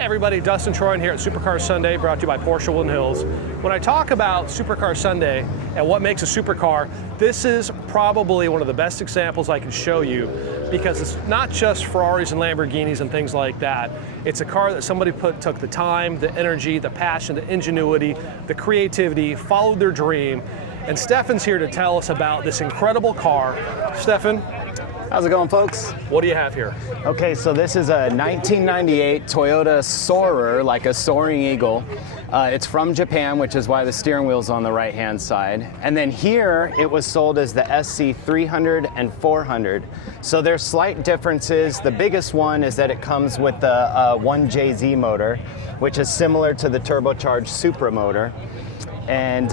Hey everybody, Dustin Troyan here at Supercar Sunday, brought to you by Porsche Woodland Hills. When I talk about Supercar Sunday and what makes a supercar, this is probably one of the best examples I can show you, because it's not just Ferraris and Lamborghinis and things like that. It's a car that somebody took the time, the energy, the passion, the ingenuity, the creativity, followed their dream. And Stephan's here to tell us about this incredible car. Stephan, how's it going, folks? what do you have here? Okay, so this is a 1998 Toyota Soarer, like a soaring eagle. It's from Japan, which is why the steering wheel's on the right-hand side. And then here, it was sold as the SC 300 and 400. So there's slight differences. The biggest one is that it comes with the 1JZ motor, which is similar to the turbocharged Supra motor. And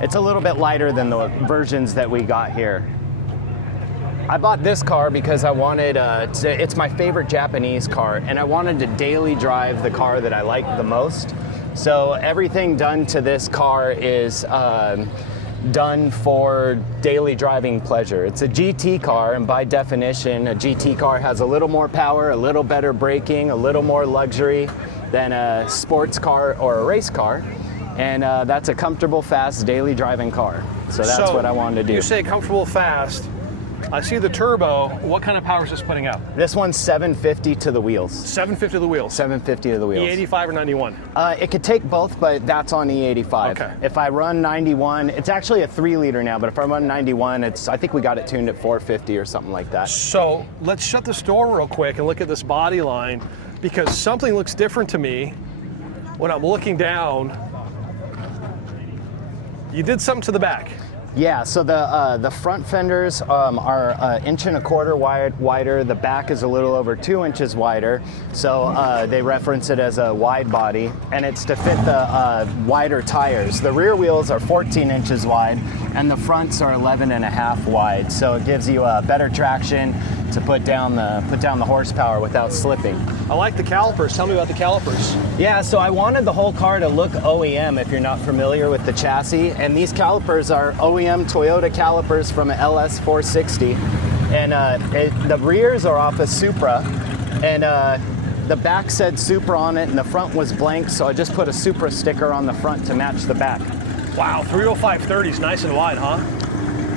it's a little bit lighter than the versions that we got here. I bought this car because I wanted, it's my favorite Japanese car, and I wanted to daily drive the car that I like the most. So everything done to this car is done for daily driving pleasure. It's a GT car, and by definition, a GT car has a little more power, a little better braking, a little more luxury than a sports car or a race car. And that's a comfortable, fast, daily driving car. So that's what I wanted to do. You say comfortable, fast. I see the turbo. What kind of power is this putting out? This one's 750 to the wheels. 750 to the wheels. 750 to the wheels. E85 or 91? It could take both, but that's on E85. Okay. If I run 91, it's actually a 3-liter now, but if I run 91, I think we got it tuned at 450 or something like that. So let's shut this door real quick and look at this body line, because something looks different to me when I'm looking down. You did something to the back. Yeah, so the front fenders are 1.25 inches wider. The back is a little over 2 inches wider. So they reference it as a wide body, and it's to fit the wider tires. The rear wheels are 14 inches wide, and the fronts are 11.5 wide. So it gives you better traction to put down the horsepower without slipping. I like the calipers. Tell me about the calipers. Yeah, so I wanted the whole car to look OEM if you're not familiar with the chassis, and these calipers are OEM Toyota calipers from an LS 460, and the rears are off a Supra, and the back said Supra on it and the front was blank, so I just put a Supra sticker on the front to match the back. Wow, 305/30s, nice and wide, huh?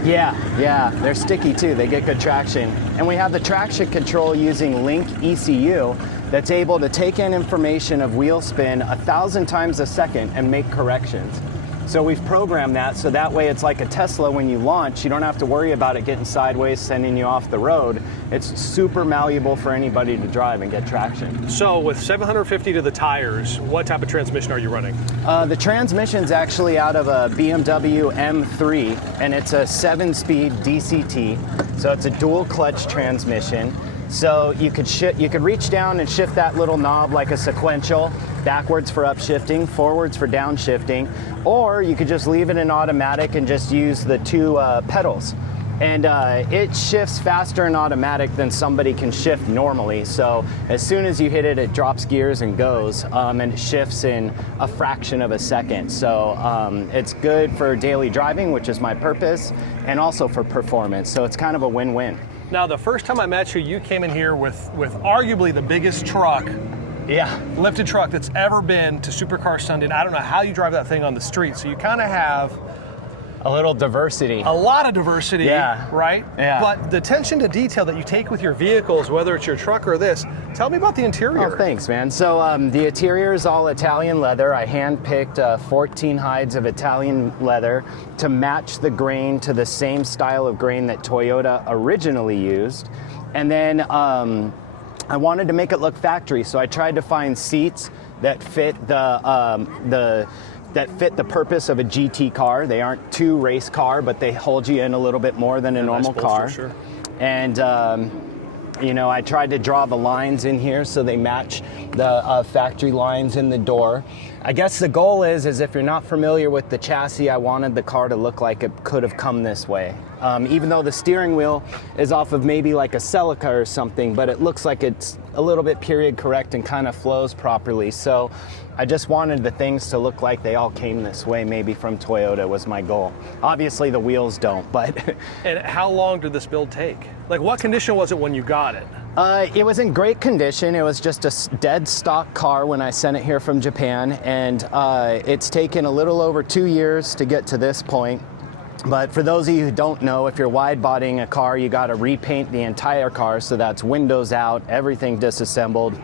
Yeah, they're sticky too, they get good traction. And we have the traction control using Link ECU that's able to take in information of wheel spin 1,000 times a second and make corrections. So we've programmed that so that way it's like a Tesla when you launch. You don't have to worry about it getting sideways, sending you off the road. It's super malleable for anybody to drive and get traction. So with 750 to the tires, what type of transmission are you running? The transmission's actually out of a BMW M3, and it's a 7-speed DCT. So it's a dual clutch transmission. So you could reach down and shift that little knob like a sequential, backwards for upshifting, forwards for downshifting, or you could just leave it in automatic and just use the two pedals. And it shifts faster in automatic than somebody can shift normally. So as soon as you hit it, it drops gears and goes, and it shifts in a fraction of a second. So it's good for daily driving, which is my purpose, and also for performance. So it's kind of a win-win. Now, the first time I met you, you came in here with arguably the biggest truck, lifted truck that's ever been to Supercar Sunday. And I don't know how you drive that thing on the street. So you kind of have a little diversity. A lot of diversity, right? Yeah. But the attention to detail that you take with your vehicles, whether it's your truck or this, tell me about the interior. Oh, thanks, man. So the interior is all Italian leather. I hand-picked 14 hides of Italian leather to match the grain to the same style of grain that Toyota originally used. And then I wanted to make it look factory, so I tried to find seats that fit the purpose of a GT car. They aren't too race car, but they hold you in a little bit more than a normal car. Sure. And you know, I tried to draw the lines in here so they match the factory lines in the door. I guess the goal is if you're not familiar with the chassis, I wanted the car to look like it could have come this way. Even though the steering wheel is off of maybe like a Celica or something, but it looks like it's a little bit period correct and kind of flows properly. So I just wanted the things to look like they all came this way, maybe from Toyota was my goal. Obviously the wheels don't, but. And how long did this build take? Like, what condition was it when you got it? It was in great condition. It was just a dead stock car when I sent it here from Japan, and it's taken a little over 2 years to get to this point. But for those of you who don't know, if you're wide bodying a car, you got to repaint the entire car, so that's windows out, everything disassembled,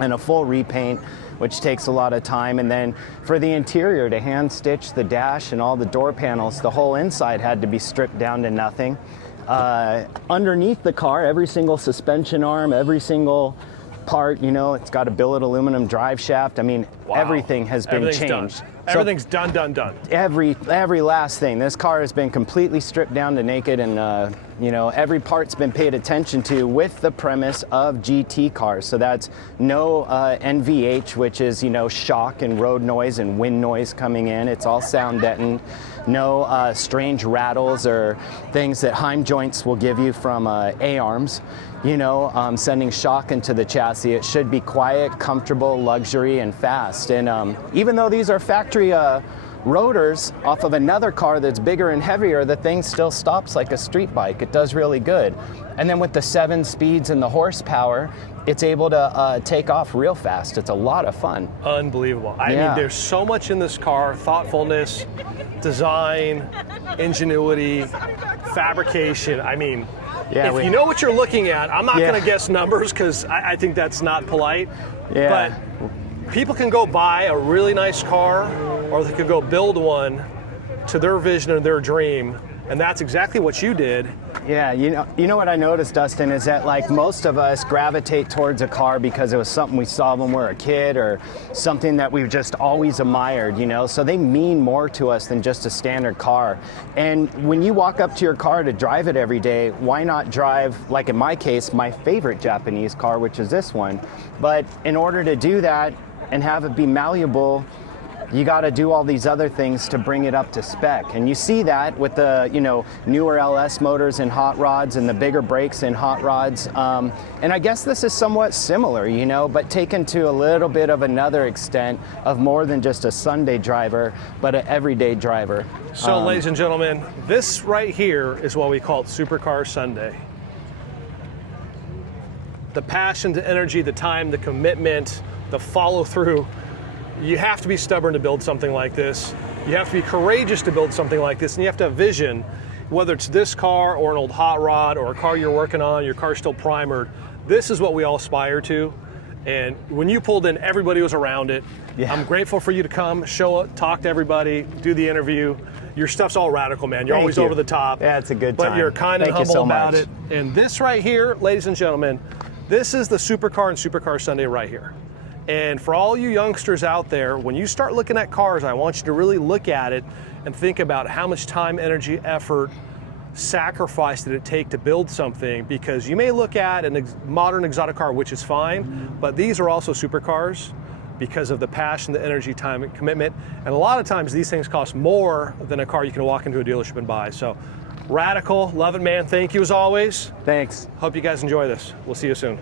and a full repaint, which takes a lot of time. And then for the interior, to hand stitch the dash and all the door panels, the whole inside had to be stripped down to nothing. Underneath the car, every single suspension arm, every single part, you know, it's got a billet aluminum drive shaft. I mean, wow. Everything has been changed. Done. Everything's done. Every last thing. This car has been completely stripped down to naked, and you know, every part's been paid attention to with the premise of GT cars. So that's no NVH, which is, you know, shock and road noise and wind noise coming in. It's all sound deadened. No strange rattles or things that Heim joints will give you from A-arms, you know, sending shock into the chassis. It should be quiet, comfortable, luxury, and fast. And even though these are factory rotors off of another car that's bigger and heavier, the thing still stops like a street bike. It does really good. And then with the 7 speeds and the horsepower, it's able to take off real fast. It's a lot of fun. Unbelievable. I mean, there's so much in this car: thoughtfulness, design, ingenuity, fabrication. I mean, if you know what you're looking at, I'm not going to guess numbers because I think that's not polite. But people can go buy a really nice car, or they could go build one to their vision and their dream. And that's exactly what you did. Yeah, you know what I noticed, Dustin, is that like most of us gravitate towards a car because it was something we saw when we were a kid, or something that we've just always admired, you know? So they mean more to us than just a standard car. And when you walk up to your car to drive it every day, why not drive, like in my case, my favorite Japanese car, which is this one? But in order to do that and have it be malleable, you got to do all these other things to bring it up to spec. And you see that with the, you know, newer LS motors in hot rods and the bigger brakes in hot rods. And I guess this is somewhat similar, you know, but taken to a little bit of another extent of more than just a Sunday driver, but an everyday driver. So ladies and gentlemen, this right here is what we call Supercar Sunday. The passion, the energy, the time, the commitment, the follow through. You have to be stubborn to build something like this. You have to be courageous to build something like this, and you have to have vision, whether it's this car or an old hot rod or a car you're working on, your car's still primered. This is what we all aspire to. And when you pulled in, everybody was around it. Yeah. I'm grateful for you to come, show it, talk to everybody, do the interview. Your stuff's all radical, man. You're always over the top. Yeah, it's a good time. But you're kind and humble about it. And this right here, ladies and gentlemen, this is the Supercar and Supercar Sunday right here. And for all you youngsters out there, when you start looking at cars, I want you to really look at it and think about how much time, energy, effort, sacrifice did it take to build something, because you may look at a modern exotic car, which is fine, but these are also supercars because of the passion, the energy, time, and commitment. And a lot of times these things cost more than a car you can walk into a dealership and buy. So radical, love it, man. Thank you as always. Thanks. Hope you guys enjoy this. We'll see you soon.